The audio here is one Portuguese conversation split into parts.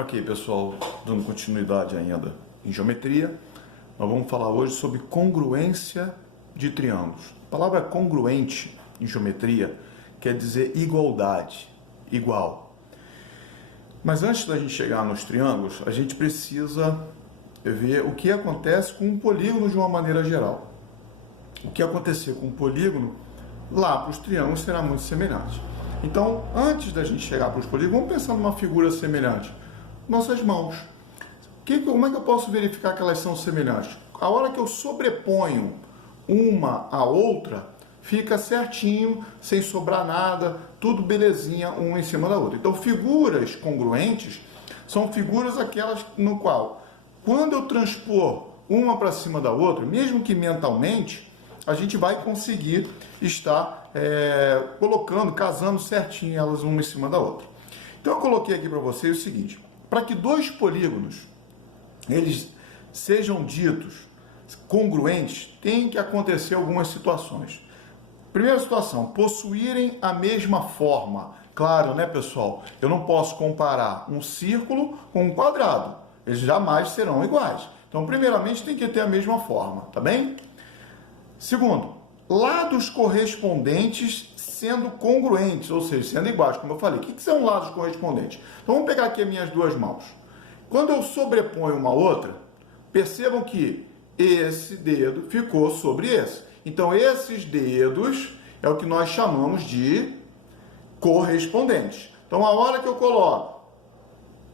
Ok, pessoal, dando continuidade ainda em geometria, nós vamos falar hoje sobre congruência de triângulos. A palavra congruente em geometria quer dizer igualdade, igual. Mas antes da gente chegar nos triângulos, a gente precisa ver o que acontece com um polígono de uma maneira geral. O que acontecer com um polígono, lá para os triângulos será muito semelhante. Então, antes da gente chegar para os polígonos, vamos pensar numa figura semelhante. Nossas mãos. Como é que eu posso verificar que elas são semelhantes? A hora que eu sobreponho uma à outra, fica certinho, sem sobrar nada, tudo belezinha, uma em cima da outra. Então, figuras congruentes são figuras aquelas no qual, quando eu transpor uma para cima da outra, mesmo que mentalmente, a gente vai conseguir estar colocando, casando certinho elas uma em cima da outra. Então, eu coloquei aqui para vocês o seguinte: para que dois polígonos eles sejam ditos congruentes, tem que acontecer algumas situações. Primeira situação, possuírem a mesma forma. Claro, né, pessoal? Eu não posso comparar um círculo com um quadrado. Eles jamais serão iguais. Então, primeiramente, tem que ter a mesma forma, tá bem? Segundo, lados correspondentes sendo congruentes, ou seja, sendo iguais, como eu falei. O que são lados correspondentes? Então, vamos pegar aqui as minhas duas mãos. Quando eu sobreponho uma outra, percebam que esse dedo ficou sobre esse. Então, esses dedos é o que nós chamamos de correspondentes. Então, a hora que eu coloco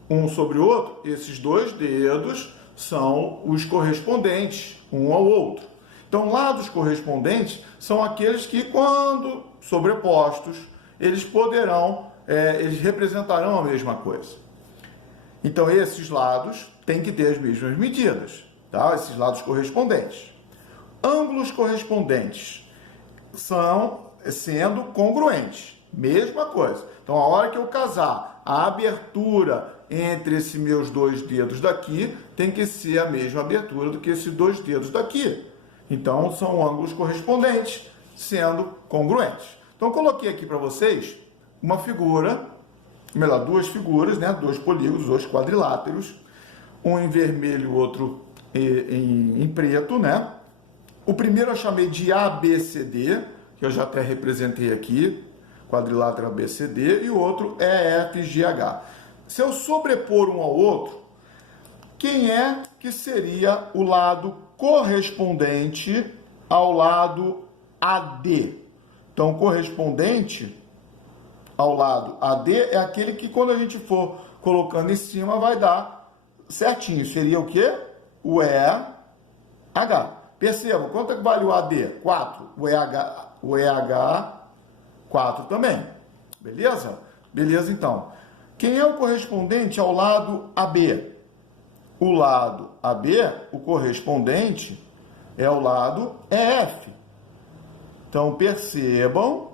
um sobre o outro, esses dois dedos são os correspondentes um ao outro. Então, lados correspondentes são aqueles que, quando sobrepostos, eles poderão, eles representarão a mesma coisa. Então, esses lados têm que ter as mesmas medidas, tá? Esses lados correspondentes. Ângulos correspondentes são sendo congruentes, mesma coisa. Então, a hora que eu casar a abertura entre esses meus dois dedos daqui, tem que ser a mesma abertura do que esses dois dedos daqui. Então, são ângulos correspondentes, sendo congruentes. Então, eu coloquei aqui para vocês uma figura, melhor, duas figuras, né? Dois polígonos, dois quadriláteros, um em vermelho e o outro em preto, né? O primeiro eu chamei de ABCD, que eu já até representei aqui, quadrilátero ABCD, e o outro é EFGH. Se eu sobrepor um ao outro, quem é que seria o lado correspondente ao lado AD? Então, correspondente ao lado AD é aquele que, quando a gente for colocando em cima, vai dar certinho. Seria o quê? O EH. Percebam, quanto é que vale o AD? 4. O EH, 4 também. Beleza? Beleza, então. Quem é o correspondente ao lado AB? O lado AB, o correspondente, é o lado EF. Então, percebam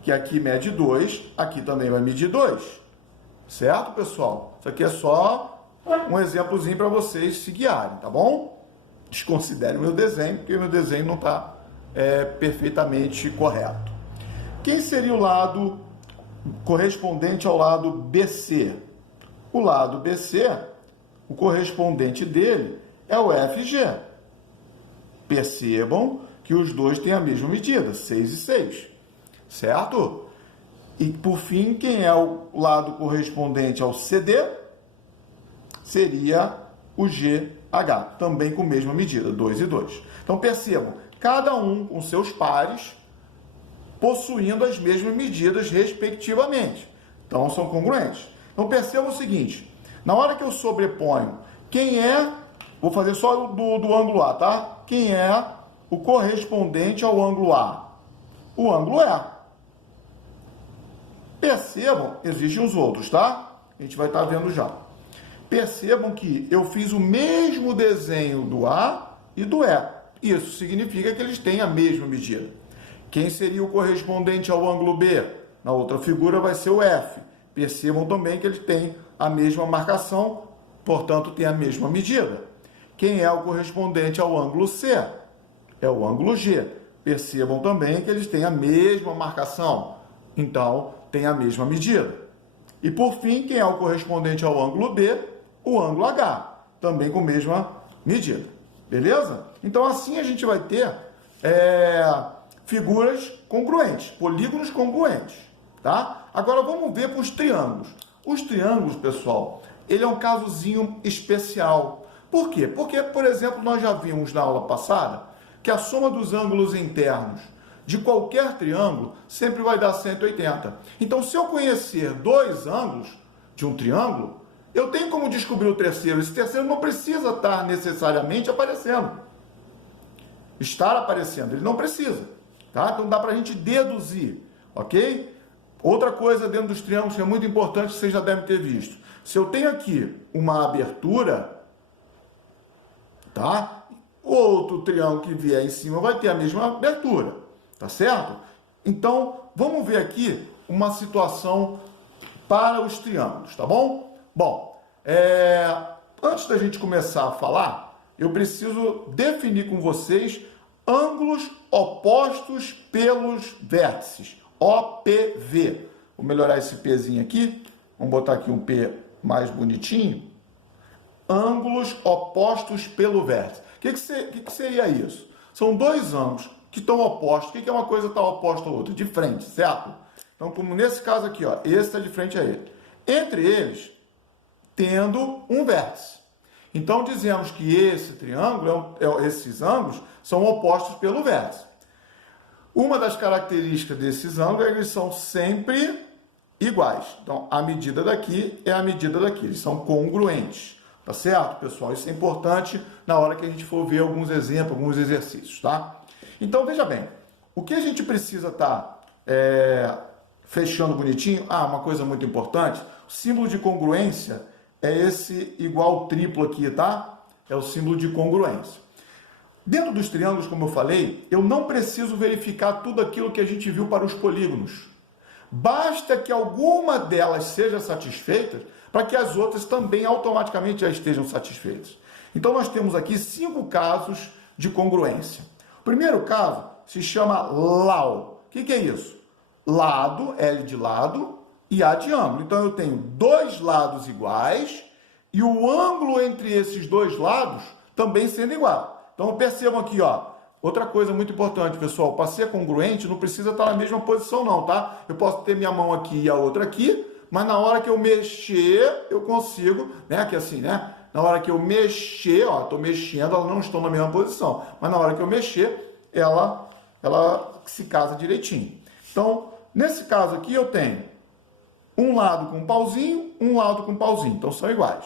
que aqui mede 2, aqui também vai medir 2. Certo, pessoal? Isso aqui é só um exemplozinho para vocês se guiarem, tá bom? Desconsiderem o meu desenho, porque o meu desenho não está perfeitamente correto. Quem seria o lado correspondente ao lado BC? O lado BC, o correspondente dele é o FG. Percebam que os dois têm a mesma medida, 6 e 6. Certo? E, por fim, quem é o lado correspondente ao CD? Seria o GH, também com a mesma medida, 2 e 2. Então, percebam, cada um com seus pares, possuindo as mesmas medidas, respectivamente. Então, são congruentes. Então, percebam o seguinte, na hora que eu sobreponho, quem é, vou fazer só do ângulo A, tá? Quem é o correspondente ao ângulo A? O ângulo E. Percebam, existem os outros, tá? A gente vai estar vendo já. Percebam que eu fiz o mesmo desenho do A e do E. Isso significa que eles têm a mesma medida. Quem seria o correspondente ao ângulo B? Na outra figura vai ser o F. Percebam também que eles têm a mesma marcação, portanto, tem a mesma medida. Quem é o correspondente ao ângulo C? É o ângulo G. Percebam também que eles têm a mesma marcação, então tem a mesma medida. E por fim, quem é o correspondente ao ângulo B? O ângulo H, também com a mesma medida. Beleza? Então assim a gente vai ter figuras congruentes, polígonos congruentes. Tá? Agora vamos ver para os triângulos. Os triângulos, pessoal, ele é um casozinho especial. Por quê? Porque, por exemplo, nós já vimos na aula passada que a soma dos ângulos internos de qualquer triângulo sempre vai dar 180. Então, se eu conhecer dois ângulos de um triângulo, eu tenho como descobrir o terceiro. Esse terceiro não precisa estar necessariamente aparecendo. Estar aparecendo, ele não precisa. Tá? Então, dá para a gente deduzir, ok? Outra coisa dentro dos triângulos que é muito importante, vocês já devem ter visto. Se eu tenho aqui uma abertura, tá? O outro triângulo que vier em cima vai ter a mesma abertura, tá certo? Então, vamos ver aqui uma situação para os triângulos, tá bom? Bom, antes da gente começar a falar, eu preciso definir com vocês ângulos opostos pelos vértices, OPV. Vou melhorar esse Pzinho aqui, vamos botar aqui um P mais bonitinho. Ângulos opostos pelo vértice. O que seria isso? São dois ângulos que estão opostos. O que é uma coisa que está oposta à outra? De frente, certo? Então, como nesse caso aqui, ó, esse está de frente a ele. Entre eles, tendo um vértice. Então, dizemos que esse triângulo, esses ângulos, são opostos pelo vértice. Uma das características desses ângulos é que eles são sempre iguais. Então, a medida daqui é a medida daqui. Eles são congruentes. Tá certo, pessoal? Isso é importante na hora que a gente for ver alguns exemplos, alguns exercícios, tá? Então, veja bem. O que a gente precisa estar fechando bonitinho? Uma coisa muito importante. O símbolo de congruência é esse igual triplo aqui, tá? É o símbolo de congruência. Dentro dos triângulos, como eu falei, eu não preciso verificar tudo aquilo que a gente viu para os polígonos. Basta que alguma delas seja satisfeita para que as outras também automaticamente já estejam satisfeitas. Então, nós temos aqui 5 casos de congruência. O primeiro caso se chama LAO. O que é isso? Lado, L de lado, e A de ângulo. Então, eu tenho dois lados iguais e o ângulo entre esses dois lados também sendo igual. Então, percebam aqui, ó. Outra coisa muito importante, pessoal, para ser congruente não precisa estar na mesma posição não, tá? Eu posso ter minha mão aqui e a outra aqui, mas na hora que eu mexer, eu consigo, né? Que assim, né? Na hora que eu mexer, ó, estou mexendo, elas não estão na mesma posição, mas na hora que eu mexer, ela se casa direitinho. Então, nesse caso aqui, eu tenho um lado com um pauzinho, um lado com um pauzinho, então são iguais.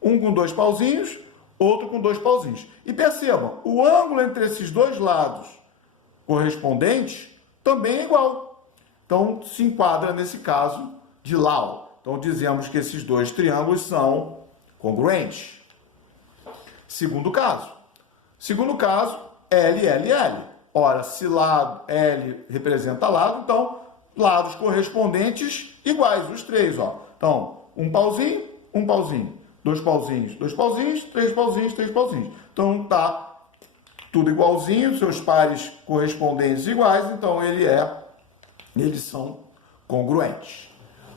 Um com 2 pauzinhos, outro com 2 pauzinhos. E percebam, o ângulo entre esses dois lados correspondentes também é igual. Então, se enquadra nesse caso de LAO. Então, dizemos que esses dois triângulos são congruentes. Segundo caso. Segundo caso, LLL. Ora, se lado L representa lado, então, lados correspondentes iguais, os três, ó. Então, um pauzinho, 2 pauzinhos, 2 pauzinhos, 3 pauzinhos, 3 pauzinhos. Então, tá tudo igualzinho, seus pares correspondentes iguais, então eles são congruentes.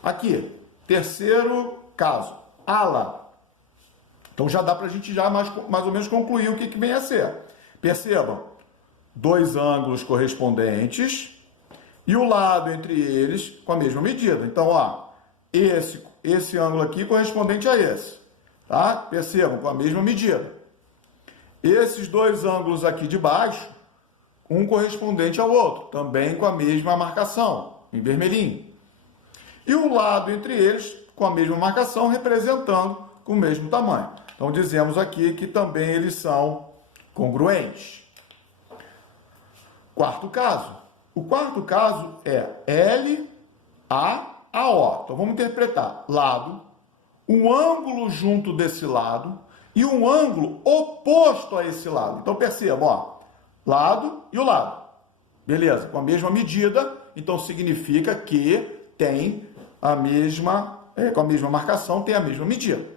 Aqui, terceiro caso, ALA. Então, já dá para a gente já mais ou menos concluir o que vem a ser. Percebam, dois ângulos correspondentes e o lado entre eles com a mesma medida. Então, ó, esse ângulo aqui correspondente a esse. Tá? Percebam, com a mesma medida. Esses dois ângulos aqui de baixo, um correspondente ao outro, também com a mesma marcação, em vermelhinho. E o lado entre eles, com a mesma marcação, representando com o mesmo tamanho. Então, dizemos aqui que também eles são congruentes. Quarto caso. O quarto caso é LAAO. Então, vamos interpretar. Lado, um ângulo junto desse lado e um ângulo oposto a esse lado. Então, percebam, ó, lado e o lado. Beleza, com a mesma medida, então significa que tem a mesma, com a mesma marcação, tem a mesma medida.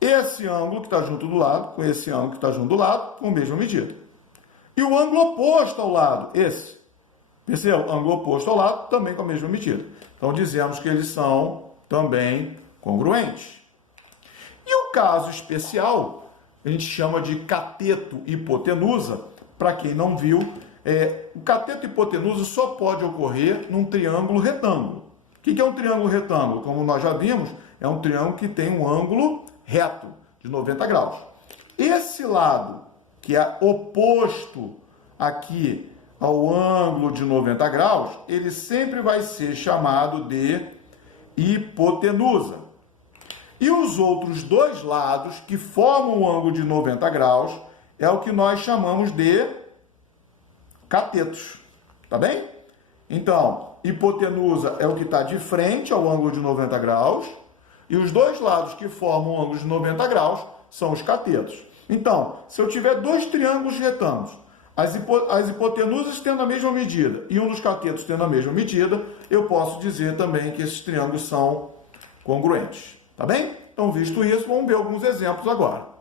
Esse ângulo que está junto do lado, com esse ângulo que está junto do lado, com a mesma medida. E o ângulo oposto ao lado, esse. Percebam? Ângulo oposto ao lado, também com a mesma medida. Então, dizemos que eles são também congruentes. E o caso especial, a gente chama de cateto e hipotenusa. Para quem não viu, o cateto e hipotenusa só pode ocorrer num triângulo retângulo. O que é um triângulo retângulo? Como nós já vimos, é um triângulo que tem um ângulo reto, de 90 graus. Esse lado, que é oposto aqui ao ângulo de 90 graus, ele sempre vai ser chamado de hipotenusa. E os outros dois lados que formam o ângulo de 90 graus é o que nós chamamos de catetos, tá bem? Então, hipotenusa é o que está de frente ao ângulo de 90 graus e os dois lados que formam o ângulo de 90 graus são os catetos. Então, se eu tiver dois triângulos retângulos, as hipotenusas tendo a mesma medida e um dos catetos tendo a mesma medida, eu posso dizer também que esses triângulos são congruentes. Tá bem? Então, visto isso, vamos ver alguns exemplos agora.